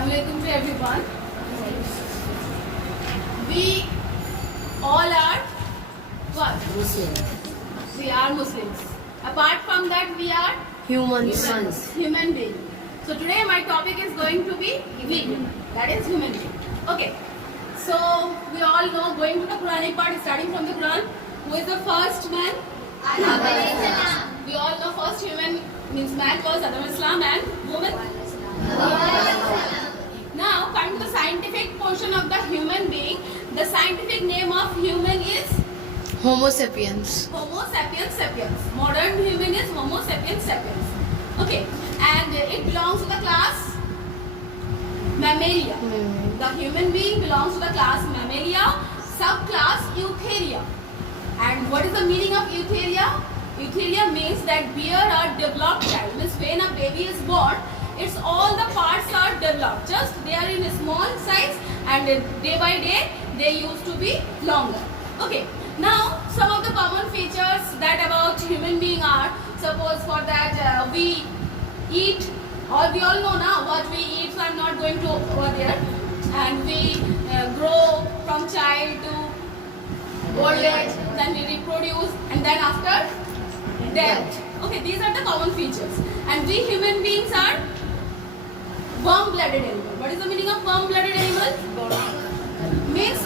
Assalamualaikum to everyone. We all are what? Muslim. We are Muslims. Apart from that, we are Humans. human being. So today my topic is going to be we. That is human being. Okay. So we all know, going to the Quranic part, starting from the Quran, who is the first man? We all know first human means man was Adam Islam and woman. Now come to the scientific portion of the human being. The scientific name of human is Homo sapiens. Homo sapiens sapiens. Modern human is Homo sapiens sapiens. Okay, and it belongs to the class Mammalia. The human being belongs to the class Mammalia, subclass Eutheria. And what is the meaning of Eutheria? Eutheria means that bear or developed child. Means when a baby is born, it's all the parts are developed. Just they are in a small size, and day by day they used to be longer. Okay. Now some of the common features that about human being are, suppose for that we eat, or we all know now what we eat, so I'm not going to over there. And we grow from child to old age, then we reproduce, and then after death. Okay, these are the common features. And we human beings are warm-blooded animal. What is the meaning of warm-blooded animal? Means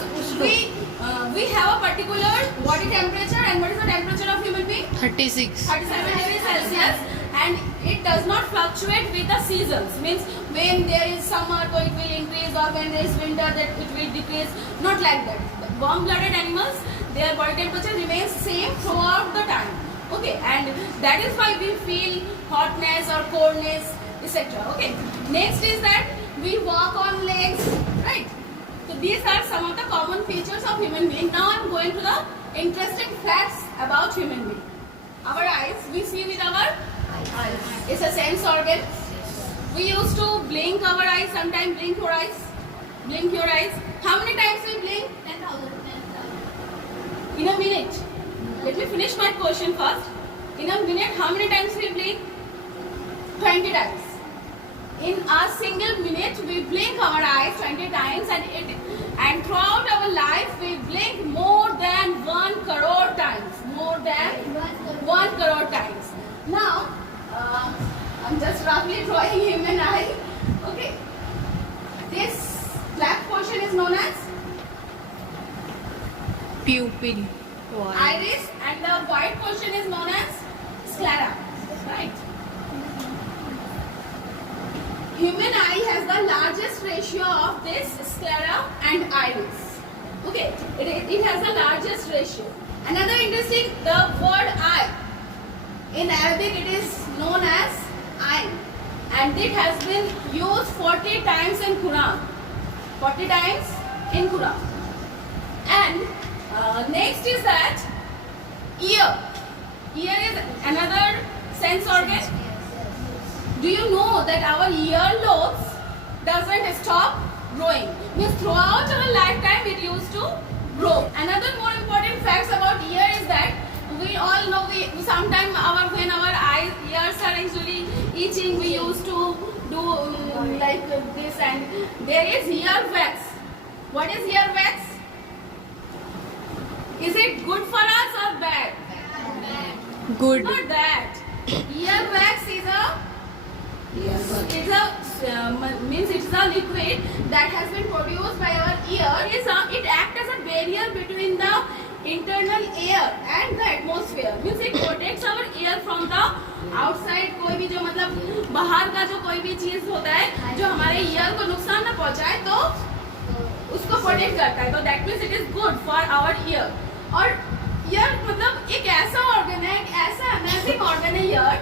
we have a particular body temperature, and what is the temperature of human being? 36. 37 degrees Celsius, and it does not fluctuate with the seasons. Means when there is summer, so it will increase, or when there is winter, that it will decrease. Not like that. Warm-blooded animals, their body temperature remains same throughout the time. Okay, and that is why we feel hotness or coldness, etc. Okay. Next is that we walk on legs, right? So these are some of the common features of human being. Now I am going to the interesting facts about human being. Our eyes, we see with our eyes. It's a sense organ. We used to blink our eyes, sometimes blink your eyes. Blink your eyes. How many times we blink? 10,000. In a minute. Let me finish my question first. In a minute, how many times we blink? 20 times. In a single minute, we blink our eyes 20 times, and throughout our life, we blink more than 1 crore times. More than 1 crore times. Now, I'm just roughly drawing him an eye. Okay. This black portion is known as Pupil. iris, and the white portion is known as sclera. Right. Human eye has the largest ratio of this sclera and iris. Okay, it has the largest ratio. Another interesting, the word eye. In Arabic it is known as ayn, and it has been used 40 times in Quran. 40 times in Quran. And next is that ear. Ear is another sense organ. Do you know that our earlobes doesn't stop growing? Means throughout our lifetime it used to grow. Another more important facts about ear is that we all know sometimes when our ears are actually itching, we used to do like this, and there is ear wax. What is ear wax? Is it good for us or bad? Good. Not that. Ear wax is means it's a liquid that has been produced by our ear. It acts as a barrier between the internal air and the atmosphere. Means it protects our ear from the outside. कोई भी जो मतलब बाहर का जो कोई भी चीज होता है जो हमारे ear को नुकसान न पहुंचाए, तो उसको प्रोटेक्ट करता है. तो that means it is good for our ear. और ear मतलब एक ऐसा organ है, एक ऐसा amazing organ है ear,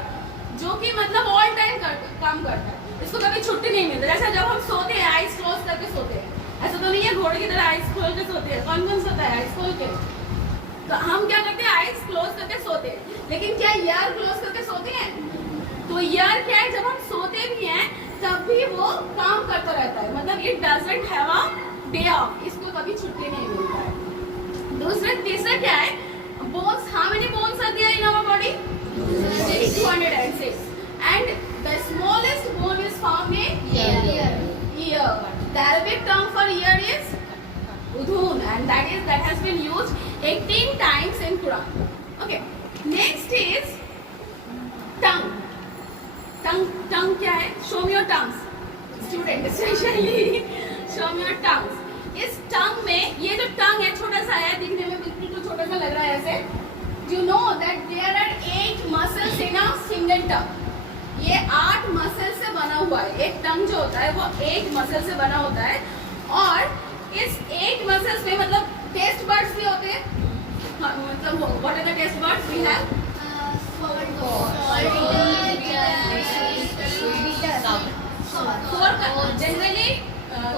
जो कि मतलब ऑल टाइम काम करता है. इसको कभी छुट्टी नहीं मिलती. जैसा जब हम सोते हैं आइज क्लोज करके सोते हैं, ऐसा तो नहीं है घोड़े की तरह आइज खोल के सोते हैं. कौन कौन सोता है आइज खोल के? तो हम क्या करते हैं, आइज क्लोज करके सोते हैं. लेकिन क्या ईयर क्लोज करके सोते हैं? तो ईयर क्या है, जब हम सोते भी हैं तब भी वो काम करता रहता है. मतलब it doesn't have a day of. इसको कभी छुट्टी नहीं मिलता है. तीसरा क्या है, bones. How many bones are there in our body? 206. And the smallest bone is found in ear. and that has been used 18 times in Quran. Okay, next is tongue. tongue क्या है? Show me your tongues, student especially. Show me your tongues. इस tongue में ये जो tongue है छोटा सा है, दिखने में बिल्कुल तो छोटा सा लग रहा है ऐसे. You know that there are 8 muscles in a single tongue. ये 8 मसल से बना हुआ है. एक टंग जो होता है वो 8 मसल से बना होता है और इस 8 मसल्स में मतलब टेस्ट बर्ड्स भी होते हैं. मतलब what are the taste buds we have? Generally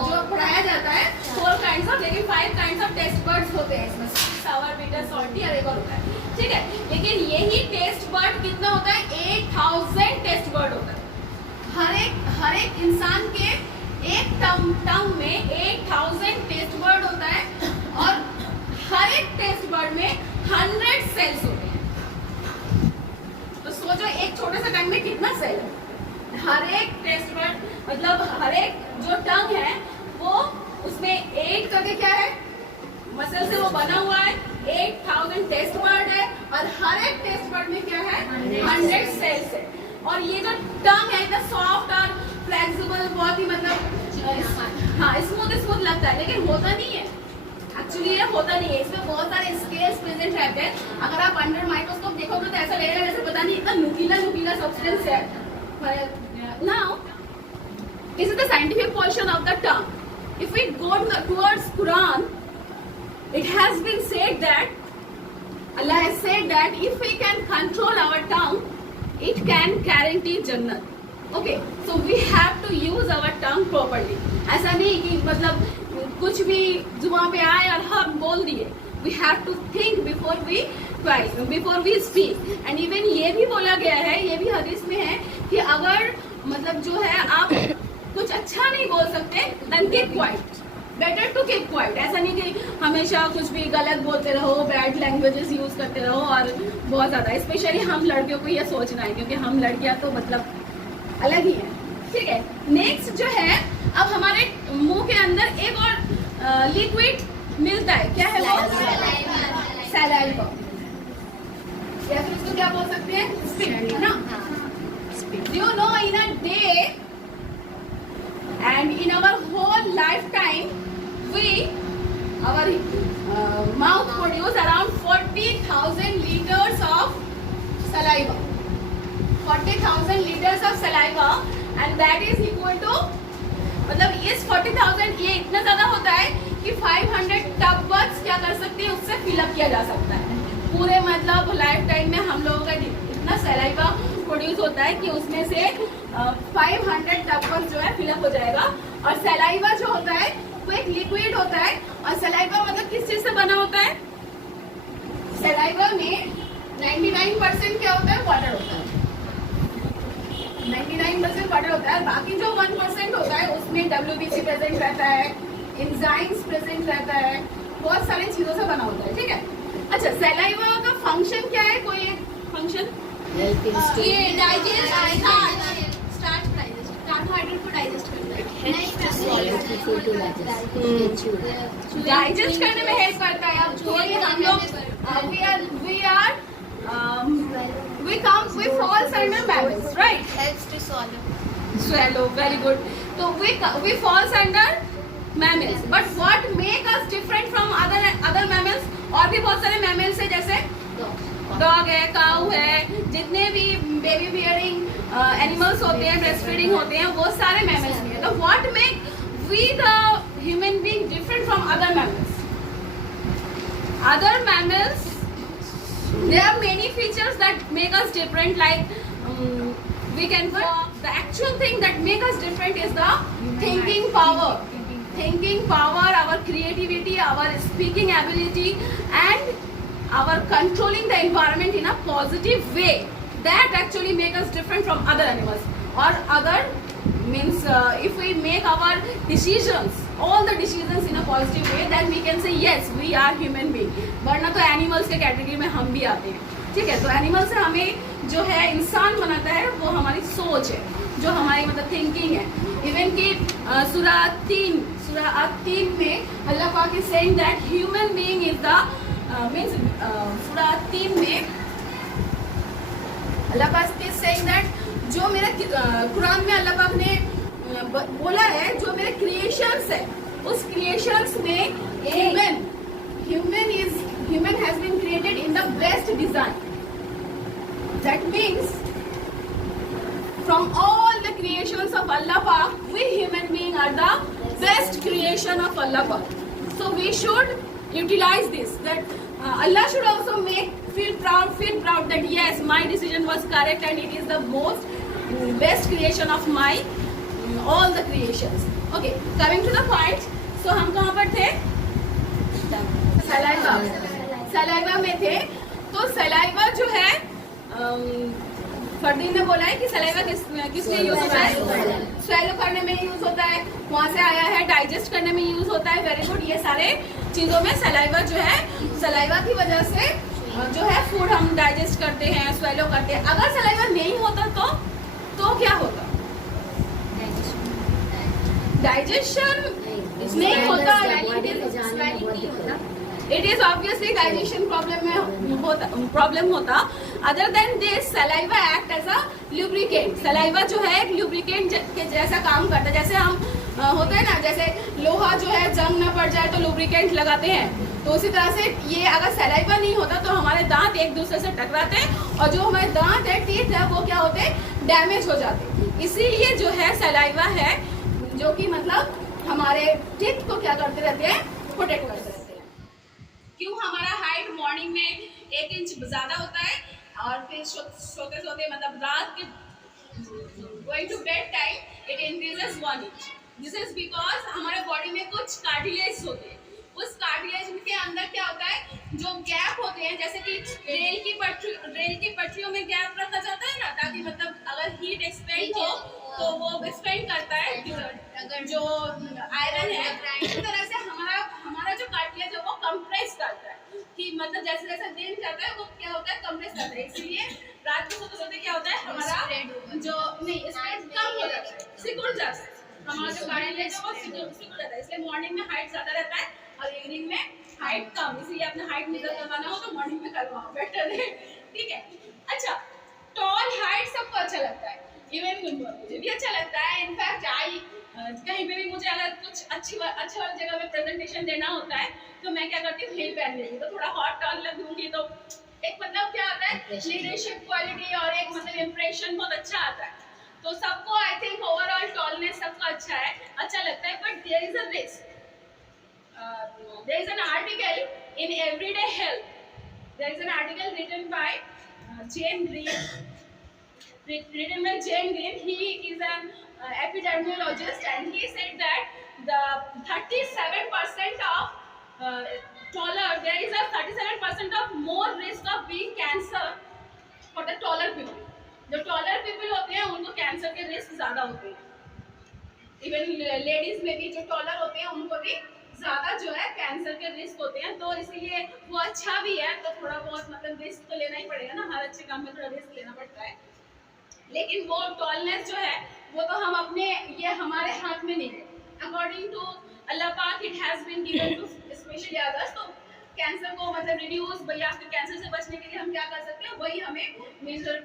जो पढ़ाया जाता है 4 काइंड्स ऑफ, लेकिन 5 काइंड्स ऑफ टेस्ट बर्ड्स होते हैं इसमें. सावर, बीटर, सॉल्टी और एक और होता है. ठीक है, लेकिन यही टेस्ट बर्ड कितना होता है? 8000 टेस्ट बर्ड होता है. हर एक इंसान के एक टंग में 8000 टेस्ट बर्ड होता है और हर एक टेस्ट बर्ड में 100 सेल्स होते हैं. तो सोचो एक छोटे से टंग में कितना सेल है. हर एक टेस्ट बर्ड मतलब हर एक जो टंग है वो उसमें 8 करके क्या है मसल से वो बना हुआ है. 8000 टेस्ट बर्ड है और हर एक टेस्ट बर्ड में क्या है? 100 सेल्स है. और ये जो टंग है इतना सॉफ्ट और फ्लेक्सिबल, बहुत ही मतलब हाँ स्मूथ लगता है, लेकिन होता नहीं है. एक्चुअली ये होता नहीं है. इसमें बहुत सारे स्केल्स प्रेजेंट रहते हैं. अगर आप अंडर माइक्रोस्कोप देखोगे तो ऐसा लगेगा जैसे पता नहीं इतना नुकीला सब्सटेंस है. Now this is the scientific portion of the tongue. If we go towards Quran, it has been said that Allah has said that if we can control our tongue, it can guarantee Jannat. Okay, so we have to use our tongue properly. ऐसा नहीं कि मतलब कुछ भी जुबान पे आए और हम बोल दिए. We have to think before we speak. And even ये भी बोला गया है, ये भी हदीस में है कि अगर मतलब जो है आप कुछ अच्छा नहीं बोल सकते then keep quiet. Better to keep quiet. ऐसा नहीं कि हमेशा कुछ भी गलत बोलते रहो, बैड लैंग्वेजेस यूज करते रहो और बहुत ज्यादा. स्पेशली हम लड़कियों को ये सोचना है क्योंकि हम लड़कियां तो मतलब अलग ही है. ठीक है, नेक्स्ट जो है अब हमारे मुंह के अंदर एक और लिक्विड मिलता है. क्या है वो? सैलाइवा. या फिर उसको क्या बोल सकते हैं? स्पिट, है ना? You know, in a day and in our whole lifetime, our mouth produce around 40,000 liters of saliva. 40,000 liters of saliva, and that is equal to मतलब इस 40,000 ये इतना ज्यादा होता है कि 500 टब बर्ड्स क्या कर सकते हैं, उससे फिलअप किया जा सकता है. पूरे मतलब लाइफ टाइम में हम लोगों का इतना सलाइवा प्रोड्यूस होता है कि उसमें से 500 टब बर्ड्स जो है फिलअप हो जाएगा. और सलाइवा जो होता है वो एक लिक्विड होता है. और सलाइवा मतलब किस चीज से बना होता है? सलाइवा में 99% क्या होता है? वाटर होता है. 99% वाटर होता है. बाकी जो 1% होता है उसमें WBC प्रेजेंट रहता है, एंजाइम्स प्रेजेंट रहता है, बहुत सारी चीजों से बना होता है. ठीक है, अच्छा सलाइवा का फंक्शन क्या है? कोई एक फंक्शन? ये डाइजेस्ट कार्बोहाइड्रेट को डाइजेस्ट करता है. डाइजेस्ट करने में हेल्प करता है. अब जो ये हम लोग we falls under mammals, right? Helps to Swallow, very good. So we falls under mammals. But what make us different from other mammals? और भी बहुत सारे mammals है, जैसे डॉग है, काऊ है, जितने भी बेबी बियरिंग एनिमल्स होते हैं, ब्रेस्ट फीडिंग होते हैं, वो सारे mammals में है. तो what make we the human being different from other mammals? Other mammals, there are many features that make us different, like we can walk. The actual thing that make us different is the thinking power, our creativity, our speaking ability, and our controlling the environment in a positive way. That actually make us different from other animals. Or other means if we make our decisions, all the decisions in a positive way, then we can say yes, we are human being. वरना तो animals के category में हम भी आते हैं. ठीक है, तो एनिमल से हमें जो है इंसान बनाता है वो हमारी सोच है, जो हमारी मतलब थिंकिंग है. इवन कि सूरह 3 में अल्लाह पाक is saying that human being is the means सूरह 3 में अल्लाह पाक इज सेइंग दैट जो मेरे कुरान में अल्लाह पाक ने बोला है जो मेरे क्रिएशंस है उस क्रिएशंस में human has been created in the best design. That means from all the creations of Allah Pak, we human beings are the best creation of Allah Pak. So we should utilize this. That Allah should also feel proud that yes, my decision was correct and it is the most best creation of my all the creations. Okay, coming to the point. So हम कहाँ पर थे? Saliva में थे. तो saliva जो है फरदीन ने बोला है कि सलाइवा किसमें यूज होता है? स्वेलो करने में यूज होता है. वहाँ से आया है डाइजेस्ट करने में यूज होता है. Very good. ये सारे चीजों में सलाइवा जो है सलाइवा की वजह से जो है फूड हम डाइजेस्ट करते हैं, स्वेलो करते हैं. अगर सलाइवा नहीं होता तो क्या होगा? डाइजेशन नहीं होता. It is obviously digestion problem होता. Other than this saliva act as a lubricant. Saliva जो है एक ल्यूब्रिकेंट के जैसा काम करता है. जैसे हम होते हैं ना, जैसे लोहा जो है जंग न पड़ जाए तो लुब्रिकेंट लगाते हैं, तो उसी तरह से ये अगर सलाइवा नहीं होता तो हमारे दांत एक दूसरे से टकराते हैं और जो हमारे दांत है, टीथ है, वो क्या होते हैं? डैमेज हो जाते हैं. इसीलिए जो है सलाइवा है जो कि मतलब हमारे टीथ को क्या करते रहते हैं? प्रोटेक्ट करते रहते हैं. क्यों हमारा हाइट मॉर्निंग में 1 इंच ज़्यादा होता है और फिर सोते सोते मतलब रात के going to bed time it increases 1 inch. This is because हमारे बॉडी में कुछ कार्टिलेज होते हैं. उस कार्टिलेज के अंदर क्या होता है? जो गैप होते हैं, जैसे कि रेल की पटरियों में गैप रखा जाता है ना, ताकि मतलब अगर हीट एक्सपेंड हो तो वो एक्सपेंड करता है जो आयरन है. इस तरह से हमारा जो कार्टिलेज है वो कंप्रेस करता है कि मतलब जैसे जैसे दिन जाता है वो क्या होता है? कंप्रेस करता है. इसलिए रात को सोते सोते क्या होता है? हमारा जो नहीं स्प्रेड कम हो जाता है, सिकुड़ जाता है. हमारा जो कार्टिलेज है वो सिकुड़ जाता है. इसलिए मॉर्निंग में हाइट ज़्यादा रहता है और इवनिंग में हाइट कम. इसलिए अपना हाइट मेजर करवाना हो तो मॉर्निंग में करवाओ, बेटर है. ठीक है. अच्छा, टॉल हाइट सबको अच्छा लगता है. इवन मुझे भी अच्छा लगता है. इनफैक्ट कहीं पे भी मुझे अगर कुछ अच्छी वाली जगह में प्रेजेंटेशन देना होता है तो मैं क्या करती हूँ? हील पहन लेती हूँ. तो थोड़ा हॉट टॉल लगूंगी तो एक मतलब क्या आता है? लीडरशिप क्वालिटी और एक मतलब इम्प्रेशन बहुत अच्छा आता है. तो सबको आई थिंक ओवरऑल टॉलनेस सबका अच्छा लगता है. But there is a risk. There is an article in Everyday Health. There is an article written by Jane Green. He is an epidemiologist, and he said that the 37% of there is a 37% of more risk of being cancer for the taller people. जो taller people होते हैं उनको cancer के risk ज़्यादा होते हैं. Even ladies में भी जो टॉलर होते हैं उनको भी ज़्यादा जो है कैंसर के रिस्क होते हैं. तो इसीलिए वो अच्छा भी है. तो थोड़ा बहुत मतलब रिस्क तो लेना ही पड़ेगा ना, हर अच्छे काम में थोड़ा रिस्क लेना पड़ता है. लेकिन वो टॉलनेस जो है वो तो हम अपने ये हमारे हाथ में नहीं है. अकॉर्डिंग टू अल्लाह पाक it has been given to specially others. तो कैंसर को मतलब रिड्यूस या फिर कैंसर से बचने के लिए हम क्या कर सकते हैं? वही हमें मेजर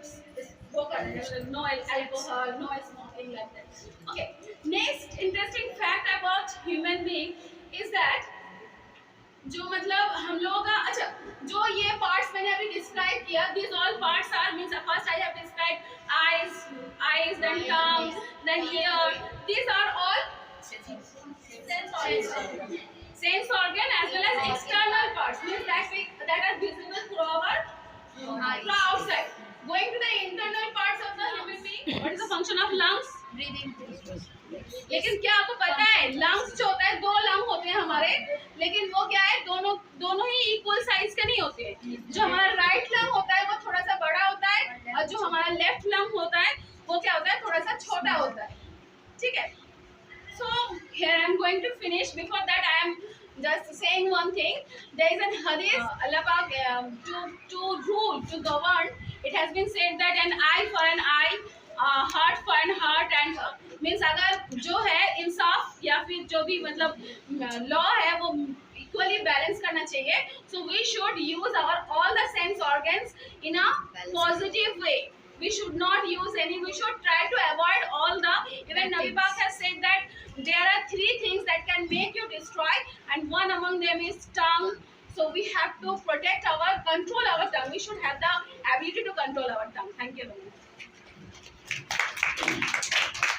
वो करना है. No alcohol, no smoking, like that. Okay, next interesting fact about human being is that जो मतलब हम लोगों का अच्छा जो ये पार्ट्स मैंने अभी डिस्क्राइब किया, this all parts are means first I have describe eyes, then tongue, then ear. These are all sense organ as well as external parts, means that are visible through our outside. Going to the internal parts of the human being, what is the function of lungs? Breathing. लेकिन क्या आपको पता है lungs जो होता है 2 lung होते हैं हमारे, लेकिन वो क्या है दोनों ही इक्वल साइज के नहीं होते हैं. जो हमारा राइट लंग होता है वो थोड़ा सा बड़ा होता है और जो हमारा लेफ्ट लंग होता है वो क्या होता है? थोड़ा सा छोटा होता है. ठीक है. So here I am going to finish. Before that I am just saying one thing. There is an hadith Allah Pak to rule, to govern. It has been said that an eye for an eye, heart for an heart, and means अगर जो है इंसाफ या फिर जो भी मतलब law है वो इक्वली बैलेंस करना चाहिए. So we should use our all the sense organs in a positive way. We should not use any. We should try to avoid all the. Even Navi Bag has said that there are 3 things that can make you destroy, and one among them is tongue. So we have to protect our, control our tongue. We should have the ability to control our tongue. Thank you very much.